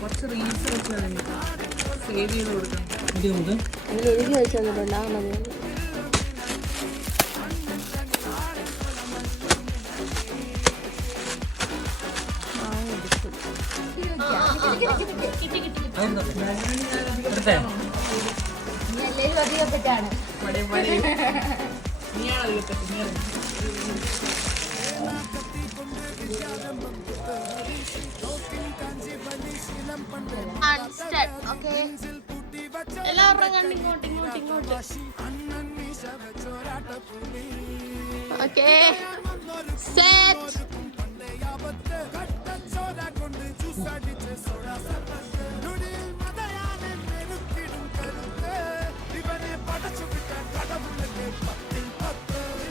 കുറച്ച് റീൽസ് വെച്ച് സേവ് ചെയ്ത് കൊടുക്കണം. അങ്ങനെ എഴുതി വെച്ച് തന്നിട്ടുണ്ടാകുന്നത്. എല്ലാവരും കണ്ട് ഇങ്ങോട്ട്. Okay set